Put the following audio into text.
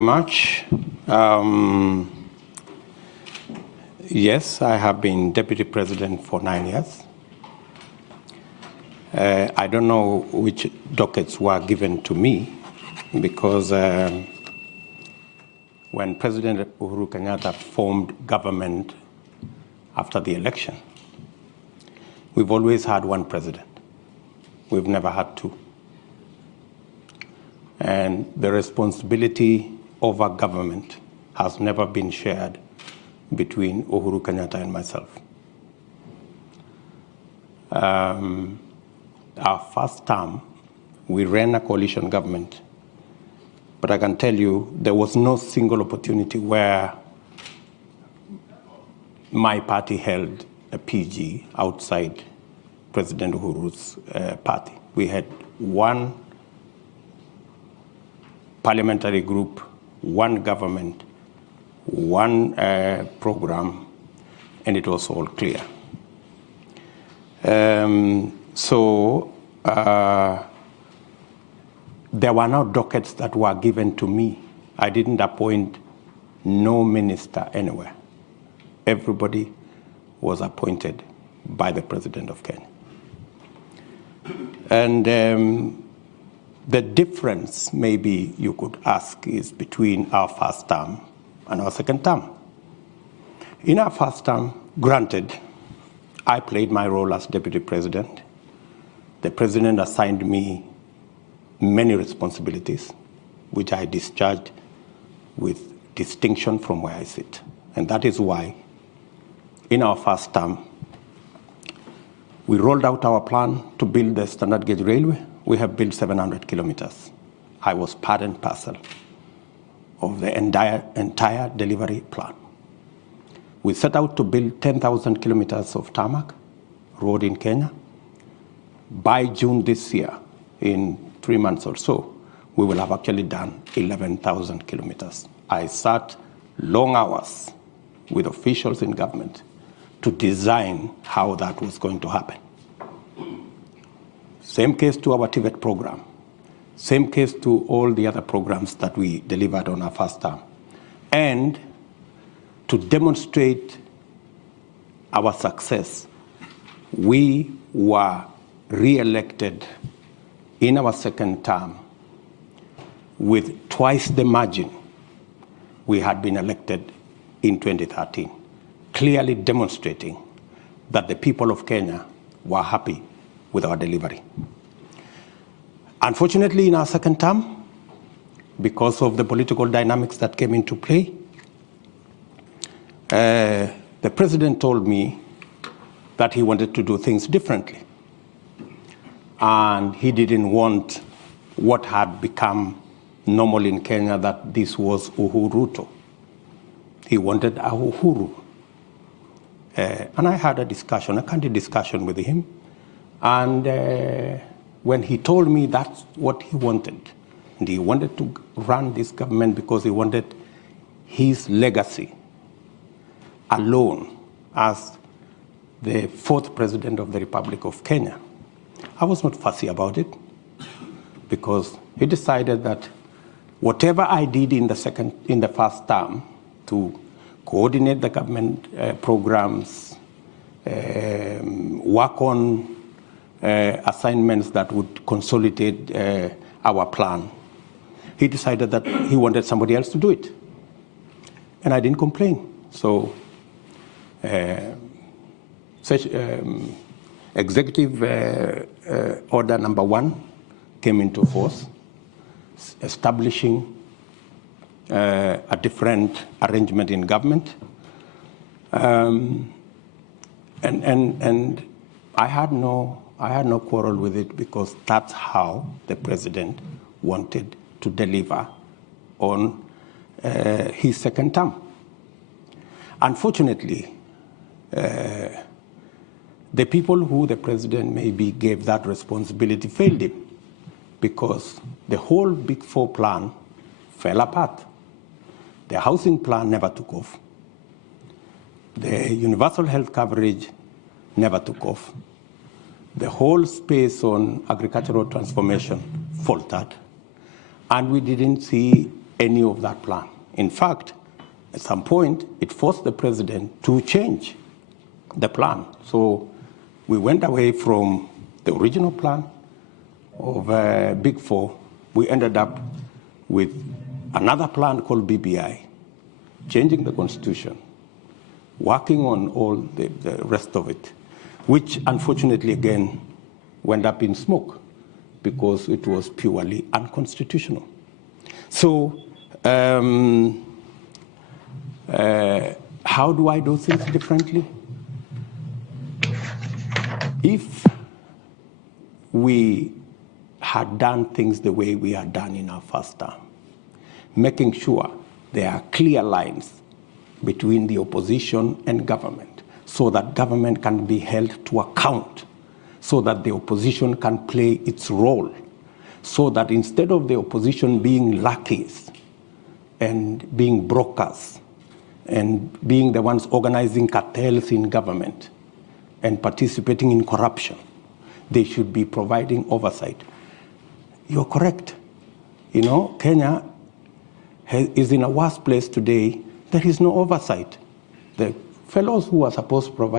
Much. Yes, I have been deputy president for 9 years. I don't know which dockets were given to me because when President Uhuru Kenyatta formed government after the election, we've always had one president. We've never had two. And the responsibility over government has never been shared between Uhuru Kenyatta and myself. Our first term, we ran a coalition government, but I can tell you there was no single opportunity where my party held a PG outside President Uhuru's party. We had one parliamentary group, one government, one program, and it was all clear. There were no dockets that were given to me. I didn't appoint no minister anywhere. Everybody was appointed by the President of Kenya. And the difference, maybe you could ask, is between our first term and our second term. In our first term, granted, I played my role as deputy president. The president assigned me many responsibilities, which I discharged with distinction from where I sit. And that is why, in our first term, we rolled out our plan to build the standard gauge railway. We have built 700 kilometers. I was part and parcel of the entire delivery plan. We set out to build 10,000 kilometers of tarmac road in Kenya. By June this year, in 3 months or so, we will have actually done 11,000 kilometers. I sat long hours with officials in government to design how that was going to happen. Same case to our TVET program. Same case to all the other programs that we delivered on our first term. And to demonstrate our success, we were re-elected in our second term with twice the margin we had been elected in 2013, clearly demonstrating that the people of Kenya were happy with our delivery. Unfortunately, in our second term, because of the political dynamics that came into play, the president told me that he wanted to do things differently. And he didn't want what had become normal in Kenya, that this was RUTO. He wanted a Uhuru. And I had a candid discussion with him. And when he told me that's what he wanted, and he wanted to run this government because he wanted his legacy alone as the fourth president of the Republic of Kenya, I was not fussy about it, because he decided that whatever I did in the first term to coordinate the government programs, work on assignments that would consolidate our plan, he decided that he wanted somebody else to do it. And I didn't complain. So Executive Order number 1 came into force, establishing a different arrangement in government. And I had no quarrel with it, because that's how the president wanted to deliver on his second term. Unfortunately, the people who the president maybe gave that responsibility failed him, because the whole Big Four plan fell apart. The housing plan never took off. The universal health coverage never took off. The whole space on agricultural transformation faltered. And we didn't see any of that plan. In fact, at some point, it forced the president to change the plan. So we went away from the original plan of Big Four. We ended up with another plan called BBI, changing the constitution, working on all the rest of it, which unfortunately, again, went up in smoke because it was purely unconstitutional. So how do I do things differently? If we had done things the way we had done in our first term, making sure there are clear lines between the opposition and government so that government can be held to account, so that the opposition can play its role, so that instead of the opposition being lackeys and being brokers and being the ones organizing cartels in government and participating in corruption, they should be providing oversight. You're correct. You know, Kenya is in a worse place today. There is no oversight. The fellows who are supposed to provide